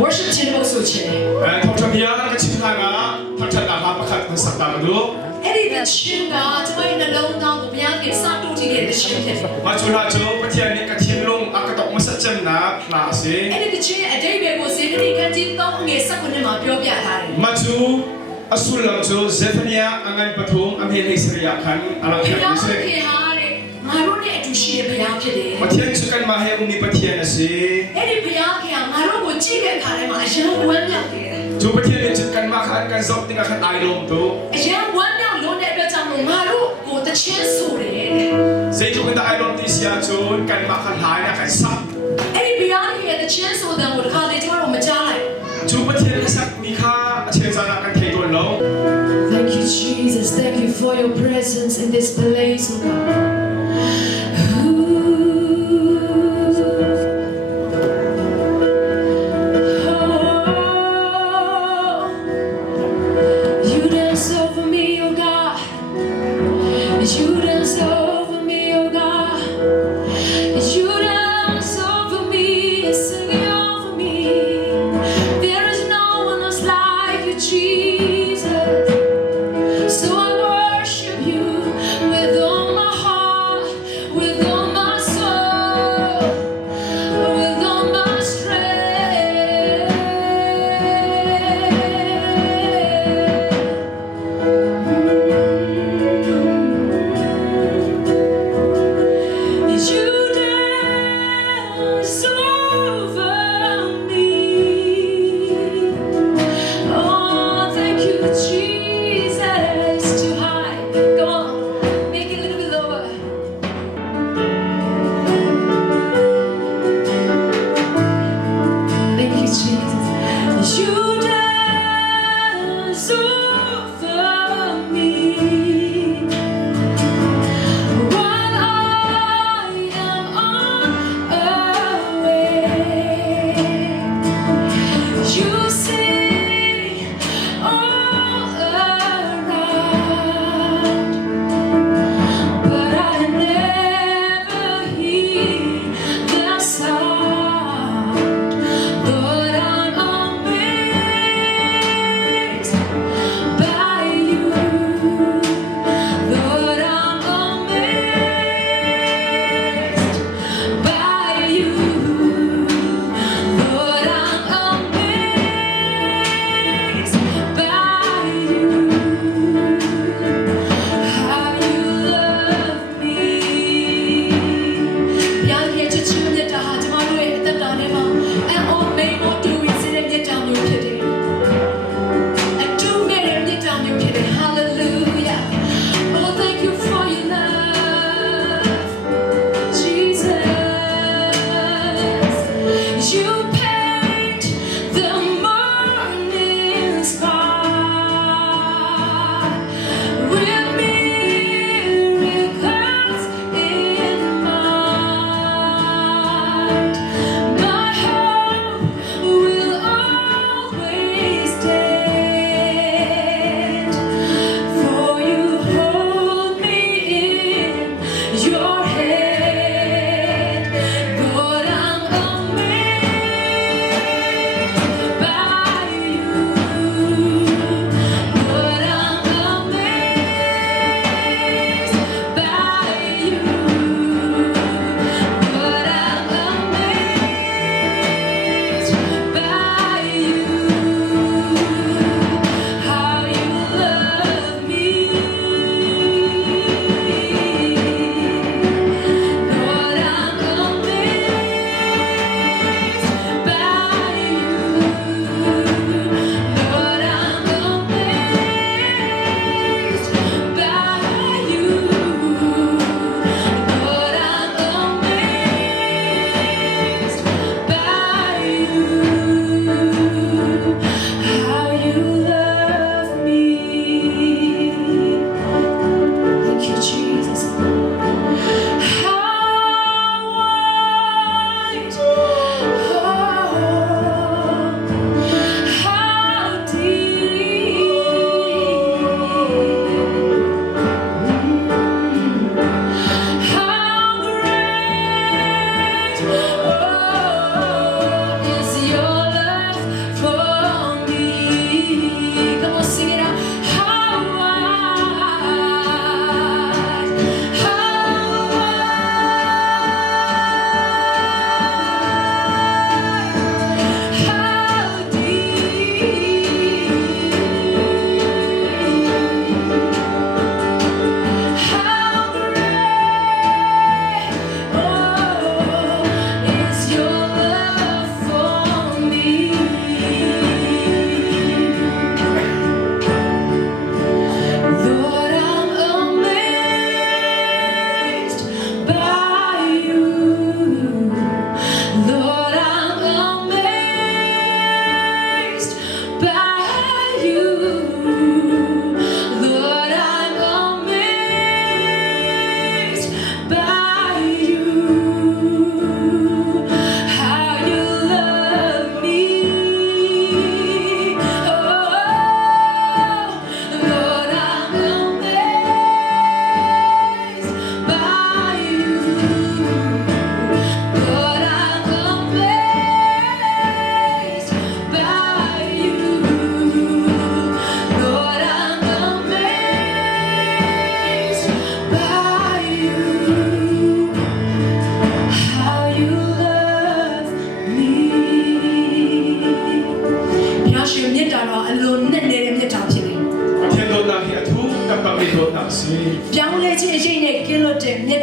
worship ခြင်းလို့ဆိုခြင်းထောက်ထမယာကချင်းနာကဖတ်တာမှာပတ်ခတ်မစတာတို့အဲ့ဒီတခြင်းကကျွန်မရဲ့နှလုံးသားကိုဘုရားကစတူတည်ခဲ့တဲ့ခြင်းဖြစ်တယ်မချူလာချိုပတိယနိကချင်းလုံးအကတော့မစချင်နာလာစေအဲ့ဒီတခြင်းရဲ့အတိတ်ပဲကိုဇေဖနီခန်းကြီး3ငယ်19မှာပြောပြထားတယ်မချူအဆူလမ်ချိုဇေဖနီယာအငိုင်ပထုံအမေလေးစရိယခန်အလာခန်စေငါတို့နဲ့အတူရှိတဲ့ဘုရားဖြစ်တယ်ပတိယစကန်မဟေဦးနိပတိယနစေအဲ့ဒီဘုရားကငါတို့ကိုကြည့်တဲ့အခါတိုင်းမှာအယံဝမ်းမြောက်တယ်ချိုပတိယစကန်မခန်ကန်ဇောက်တင်ခန်အိုင်လုံးတို့အယံဝမ်းမြောက်လို့တဲ့အတွက်ကြောင့်ငါတို့ကိုတခြင်းဆိုတယ်စေချိုကန်အိုင်လုံးတီစီယာချိုကန်မခန်ဟိုင်နာကန်ဆပ်အဲ့ဒီဘုရားရဲ့တခြင်းဆိုတဲ့ကိုတခါတည်းကျွန်တော်မကြားလိုက်ချိုပတိယစက်မိခါအခြေစားနာကန်ထေတော်လုံး Thank you Jesus thank you for your presence in this place oh God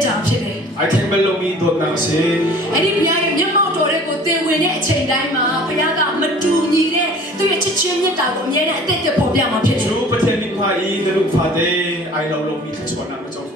ကြဖြစ်တယ် I think belomi dot na kasi အဲ့ဒီဘုရားရဲ့မျက်မှောက်တော်တွေကိုသင်ဝင်တဲ့အချိန်တိုင်းမှာဘုရားကမတူညီတဲ့သူ့ရဲ့ချစ်ချင်းမြတ်တာကိုအမြဲတမ်းအသက်သက်ပေါ်ပြမှာဖြစ်တယ် true pathemin pa I the look fa de I love lomi ka chona ma chong